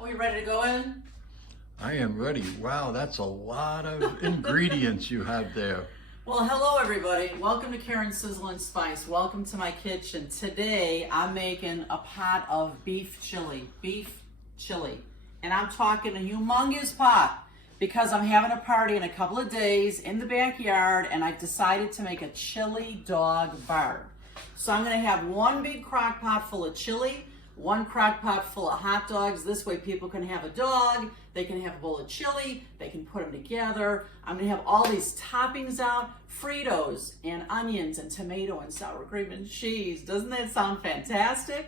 Are we ready to go in? I am ready. Wow, that's a lot of ingredients you have there. Well, hello everybody. Welcome to Karen's Sizzle and Spice. Welcome to my kitchen. Today I'm making a pot of beef chili. And I'm talking a humongous pot because I'm having a party in a couple of days in the backyard and I've decided to make a chili dog bar. So I'm going to have one big crock pot full of chili, one crock pot full of hot dogs. This way people can have a dog, they can have a bowl of chili, they can put them together. I'm gonna have all these toppings out, Fritos and onions and tomato and sour cream and cheese. Doesn't that sound fantastic?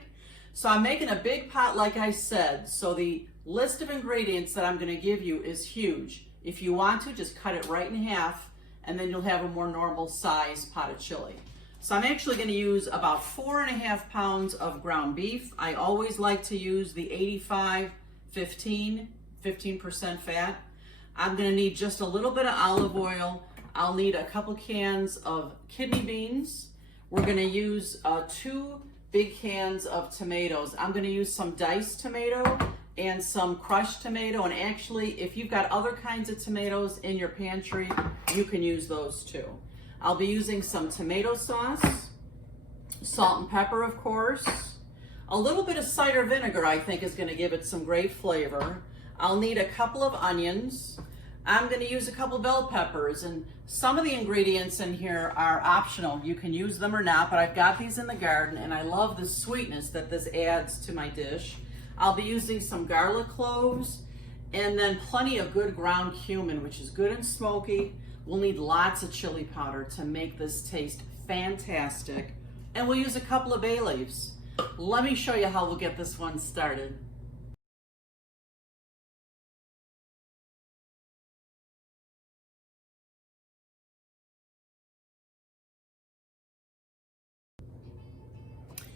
So I'm making a big pot like I said, so the list of ingredients that I'm gonna give you is huge. If you want to, just cut it right in half and then you'll have a more normal size pot of chili. So I'm actually going to use about 4.5 pounds of ground beef. I always like to use the 85-15% fat. I'm going to need just a little bit of olive oil. I'll need a couple cans of kidney beans. We're going to use 2 big cans of tomatoes. I'm going to use some diced tomato and some crushed tomato. And actually, if you've got other kinds of tomatoes in your pantry, you can use those too. I'll be using some tomato sauce, salt and pepper, of course. A little bit of cider vinegar, I think, is going to give it some great flavor. I'll need a couple of onions. I'm going to use a couple bell peppers, and some of the ingredients in here are optional. You can use them or not, but I've got these in the garden, and I love the sweetness that this adds to my dish. I'll be using some garlic cloves, and then plenty of good ground cumin, which is good and smoky. We'll need lots of chili powder to make this taste fantastic. And we'll use a couple of bay leaves. Let me show you how we'll get this one started.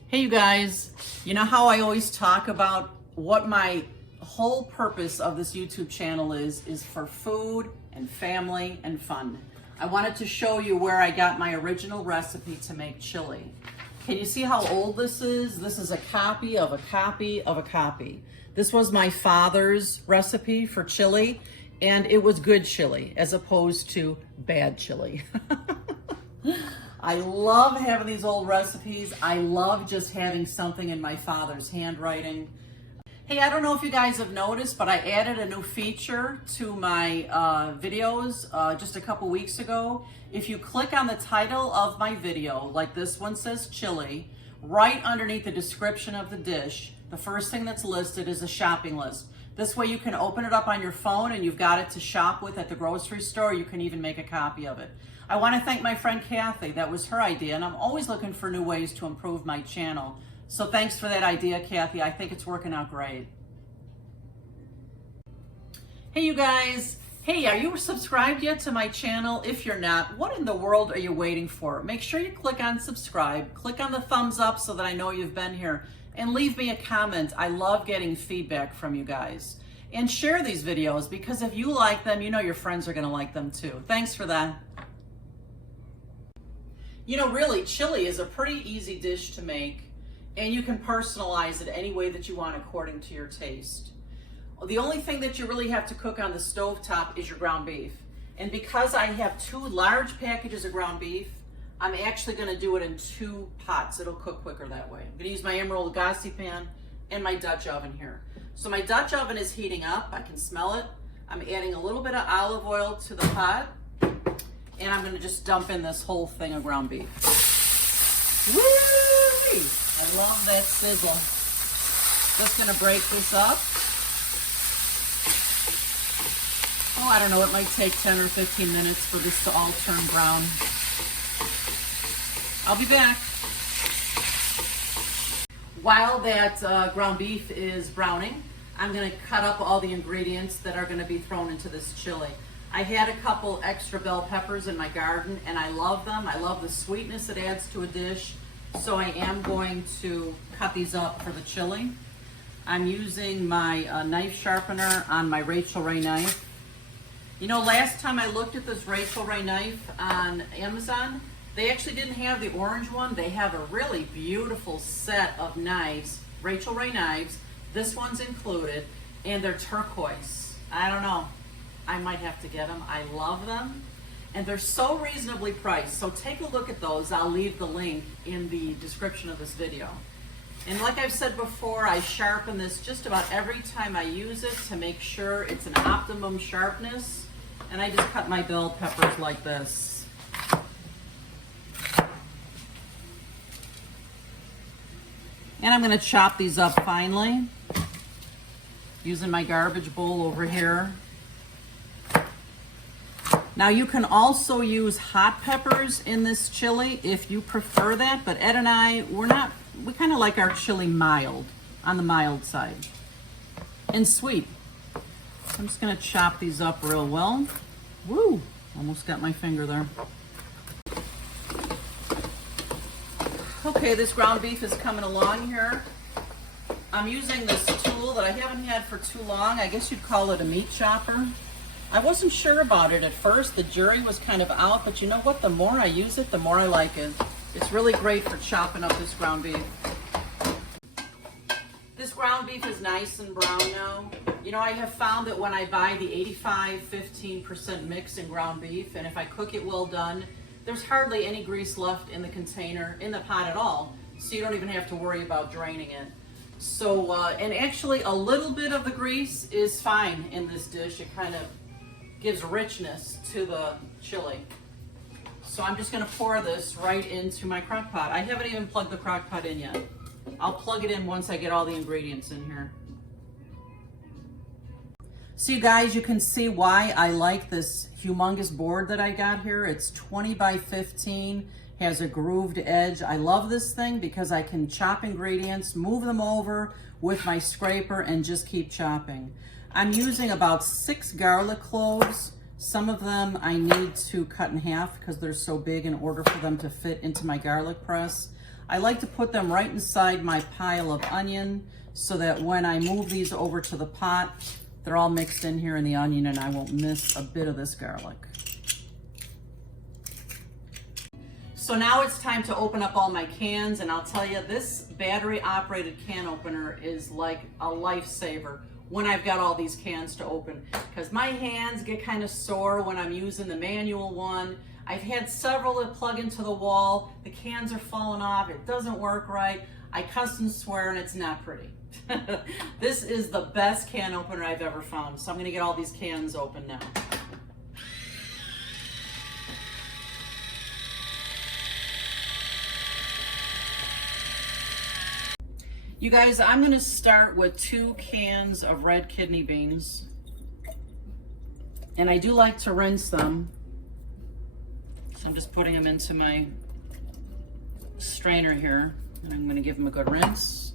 Hey you guys, you know how I always talk about what my whole purpose of this YouTube channel is for food and family and fun. I wanted to show you where I got my original recipe to make chili. Can you see how old this is? This is a copy of a copy of a copy. This was my father's recipe for chili, and it was good chili as opposed to bad chili. I love having these old recipes. I love just having something in my father's handwriting. Hey, I don't know if you guys have noticed, but I added a new feature to my videos just a couple weeks ago. If you click on the title of my video, like this one says chili, right underneath the description of the dish, the first thing that's listed is a shopping list. This way you can open it up on your phone and you've got it to shop with at the grocery store. You can even make a copy of it. I want to thank my friend Kathy. That was her idea, and I'm always looking for new ways to improve my channel. So thanks for that idea, Kathy. I think it's working out great. Hey, you guys. Hey, are you subscribed yet to my channel? If you're not, what in the world are you waiting for? Make sure you click on subscribe. Click on the thumbs up so that I know you've been here. And leave me a comment. I love getting feedback from you guys. And share these videos because if you like them, you know your friends are going to like them too. Thanks for that. You know, really, chili is a pretty easy dish to make. And you can personalize it any way that you want according to your taste. The only thing that you really have to cook on the stovetop is your ground beef. And because I have 2 large packages of ground beef, I'm actually going to do it in 2 pots. It'll cook quicker that way. I'm going to use my Emerald Lagasse pan and my Dutch oven here. So my Dutch oven is heating up. I can smell it. I'm adding a little bit of olive oil to the pot. And I'm going to just dump in this whole thing of ground beef. Woo! I love that sizzle. Just going to break this up. Oh, I don't know, it might take 10 or 15 minutes for this to all turn brown. I'll be back. While that ground beef is browning, I'm going to cut up all the ingredients that are going to be thrown into this chili. I had a couple extra bell peppers in my garden and I love them. I love the sweetness it adds to a dish. So I am going to cut these up for the chili. I'm using my knife sharpener on my Rachel Ray knife. You know, last time I looked at this Rachel Ray knife on Amazon, they actually didn't have the orange one. They have a really beautiful set of knives, Rachel Ray knives. This one's included. and they're turquoise. I don't know. I might have to get them. I love them. And they're so reasonably priced. So take a look at those. I'll leave the link in the description of this video. And like I've said before, I sharpen this just about every time I use it to make sure it's an optimum sharpness. And I just cut my bell peppers like this. And I'm going to chop these up finely using my garbage bowl over here. Now you can also use hot peppers in this chili if you prefer that, but Ed and I, we kind of like our chili mild, on the mild side, and sweet. I'm just gonna chop these up real well. Woo, almost got my finger there. Okay, this ground beef is coming along here. I'm using this tool that I haven't had for too long. I guess you'd call it a meat chopper. I wasn't sure about it at first. The jury was kind of out, but you know what? The more I use it, the more I like it. It's really great for chopping up this ground beef. This ground beef is nice and brown now. You know, I have found that when I buy the 85-15% mix in ground beef, and if I cook it well done, there's hardly any grease left in the container, in the pot at all, so you don't even have to worry about draining it. So, and actually a little bit of the grease is fine in this dish. It kind of gives richness to the chili. So I'm just gonna pour this right into my crock pot. I haven't even plugged the crock pot in yet. I'll plug it in once I get all the ingredients in here. So you guys, you can see why I like this humongous board that I got here. It's 20 by 15, has a grooved edge. I love this thing because I can chop ingredients, move them over with my scraper, and just keep chopping. I'm using about 6 garlic cloves. Some of them I need to cut in half because they're so big in order for them to fit into my garlic press. I like to put them right inside my pile of onion so that when I move these over to the pot, they're all mixed in here in the onion and I won't miss a bit of this garlic. So now it's time to open up all my cans, and I'll tell you, this battery operated can opener is like a lifesaver when I've got all these cans to open, because my hands get kind of sore when I'm using the manual one. I've had several that plug into the wall, the cans are falling off, it doesn't work right. I cuss and swear and it's not pretty. This is the best can opener I've ever found, so I'm gonna get all these cans open now. You guys, I'm gonna start with 2 cans of red kidney beans. And I do like to rinse them. So I'm just putting them into my strainer here. And I'm gonna give them a good rinse.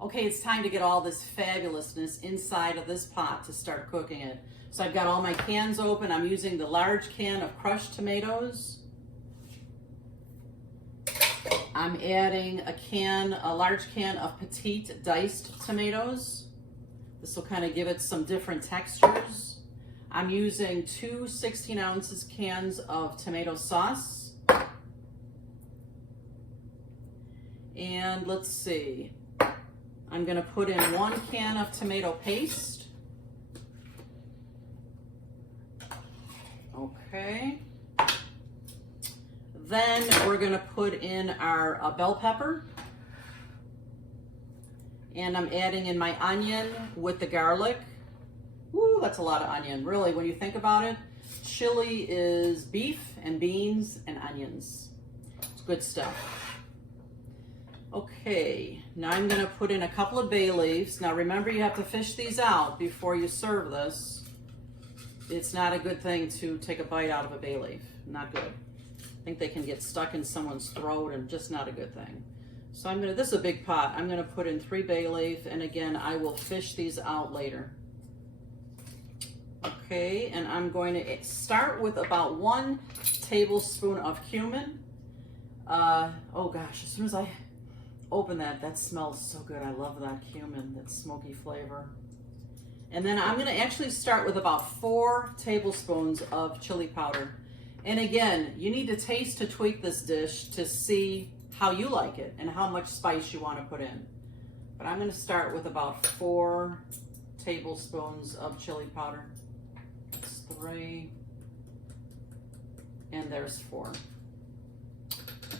Okay, it's time to get all this fabulousness inside of this pot to start cooking it. So I've got all my cans open. I'm using the large can of crushed tomatoes. I'm adding a large can of petite diced tomatoes. This will kind of give it some different textures. I'm using 2 16-ounce cans of tomato sauce. And let's see. I'm gonna put in 1 can of tomato paste. Okay. Then we're gonna put in our bell pepper. And I'm adding in my onion with the garlic. Woo, that's a lot of onion. Really, when you think about it, chili is beef and beans and onions. It's good stuff. Okay, now I'm gonna put in a couple of bay leaves. Now remember, you have to fish these out before you serve this. It's not a good thing to take a bite out of a bay leaf. Not good. I think they can get stuck in someone's throat and just not a good thing. So this is a big pot. I'm gonna put in 3 bay leaf, and again, I will fish these out later. Okay, and I'm going to start with about 1 tablespoon of cumin. Oh gosh, as soon as I open that smells so good. I love that cumin, that smoky flavor. And then I'm gonna actually start with about 4 tablespoons of chili powder. And again, you need to taste to tweak this dish to see how you like it and how much spice you want to put in. But I'm going to start with about 4 tablespoons of chili powder. That's 3, and there's 4.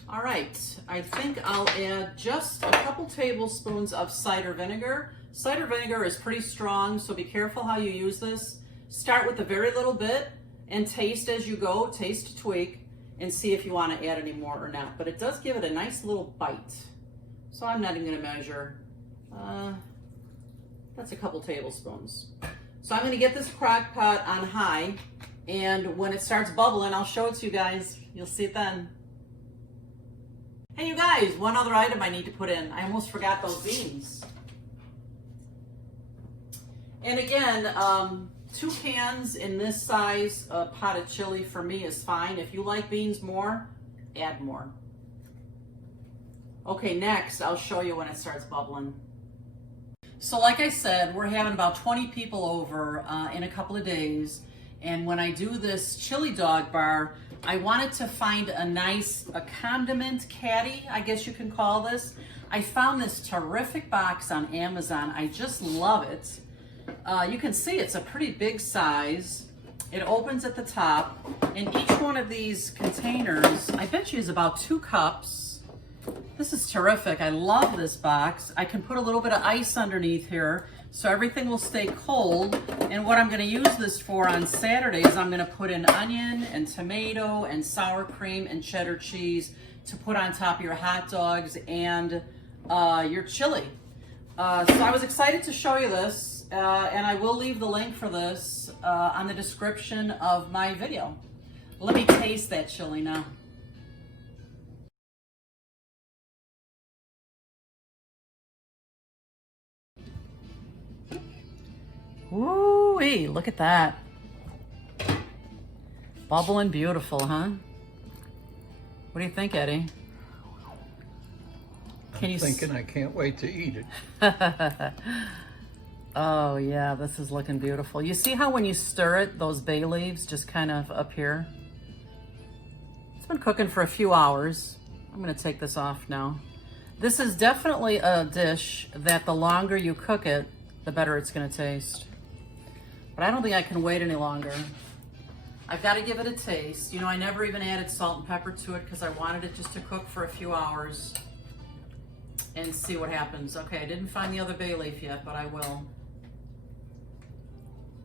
All right, I think I'll add just a couple tablespoons of cider vinegar. Cider vinegar is pretty strong, so be careful how you use this. Start with a very little bit and taste as you go, taste to tweak, and see if you want to add any more or not. But it does give it a nice little bite. So I'm not even going to measure. That's a couple tablespoons. So I'm going to get this crock pot on high, and when it starts bubbling, I'll show it to you guys. You'll see it then. Hey you guys, one other item I need to put in. I almost forgot those beans. And again, 2 cans in this size pot of chili for me is fine. If you like beans more, add more. Okay, next I'll show you when it starts bubbling. So like I said, we're having about 20 people over in a couple of days. And when I do this chili dog bar, I wanted to find a condiment caddy, I guess you can call this. I found this terrific box on Amazon. I just love it. You can see it's a pretty big size. It opens at the top, and each one of these containers, I bet you, is about 2 cups. This is terrific. I love this box. I can put a little bit of ice underneath here so everything will stay cold. And what I'm going to use this for on Saturday is I'm going to put in onion and tomato and sour cream and cheddar cheese to put on top of your hot dogs and your chili. So I was excited to show you this, and I will leave the link for this on the description of my video. Let me taste that chili now. Woo-wee, look at that. Bubbling beautiful, huh? What do you think, Eddie? I'm thinking I can't wait to eat it. Oh yeah, this is looking beautiful. You see how when you stir it, those bay leaves just kind of appear? It's been cooking for a few hours. I'm gonna take this off now. This is definitely a dish that the longer you cook it, the better it's gonna taste. But I don't think I can wait any longer. I've got to give it a taste. You know, I never even added salt and pepper to it because I wanted it just to cook for a few hours and see what happens. Okay, I didn't find the other bay leaf yet, but I will.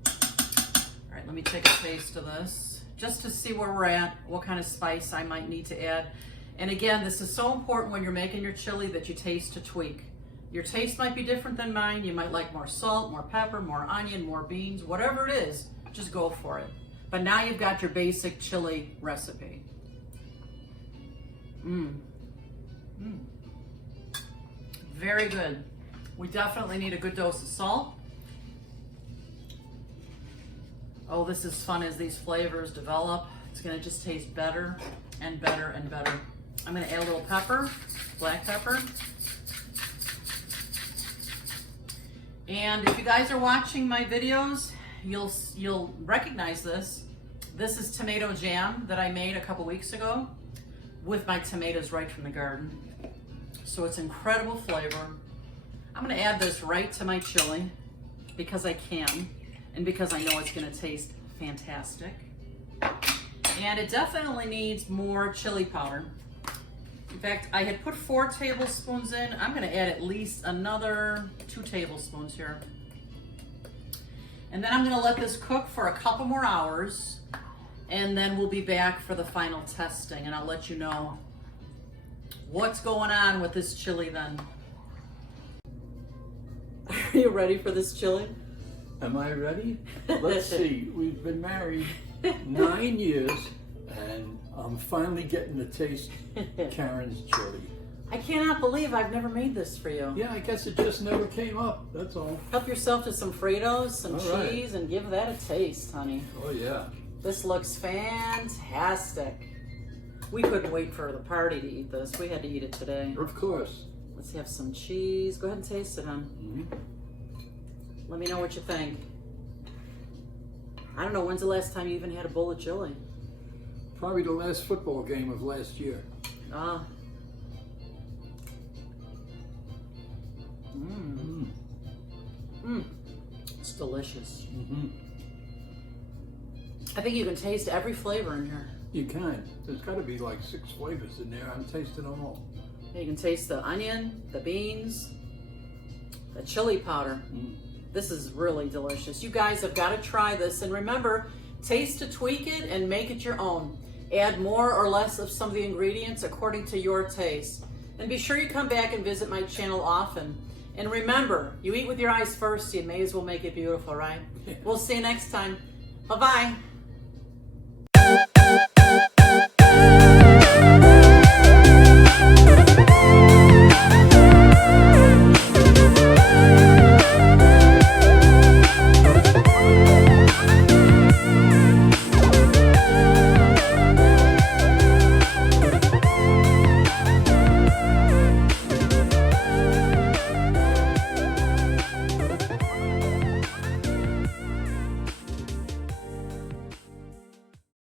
All right, let me take a taste of this just to see where we're at, what kind of spice I might need to add. And again, this is so important when you're making your chili that you taste to tweak. Your taste might be different than mine. You might like more salt, more pepper, more onion, more beans, whatever it is, just go for it. But now you've got your basic chili recipe. Very good. We definitely need a good dose of salt. Oh, this is fun as these flavors develop. It's gonna just taste better and better and better. I'm gonna add a little pepper, black pepper. And if you guys are watching my videos, you'll recognize this. This is tomato jam that I made a couple weeks ago with my tomatoes right from the garden. So it's incredible flavor. I'm gonna add this right to my chili because I can and because I know it's gonna taste fantastic. And it definitely needs more chili powder. In fact, I had put 4 tablespoons in. I'm gonna add at least another 2 tablespoons here. And then I'm gonna let this cook for a couple more hours, and then we'll be back for the final testing, and I'll let you know what's going on with this chili then. Are you ready for this chili? Am I ready? Let's see. We've been married 9 years, and I'm finally getting to taste Karen's chili. I cannot believe I've never made this for you. Yeah, I guess it just never came up. That's all. Help yourself to some Fritos, some All cheese, right. and give that a taste, honey. Oh, yeah. This looks fantastic. We couldn't wait for the party to eat this. We had to eat it today. Of course. Let's have some cheese. Go ahead and taste it, hon. Let me know what you think. I don't know, when's the last time you even had a bowl of chili? Probably the last football game of last year. Ah. It's delicious. I think you can taste every flavor in here. You can. There's got to be like 6 flavors in there. I'm tasting them all. You can taste the onion, the beans, the chili powder. This is really delicious. You guys have got to try this. And remember, taste to tweak it and make it your own. Add more or less of some of the ingredients according to your taste. And be sure you come back and visit my channel often. And remember, you eat with your eyes first, you may as well make it beautiful, right? We'll see you next time. Bye-bye.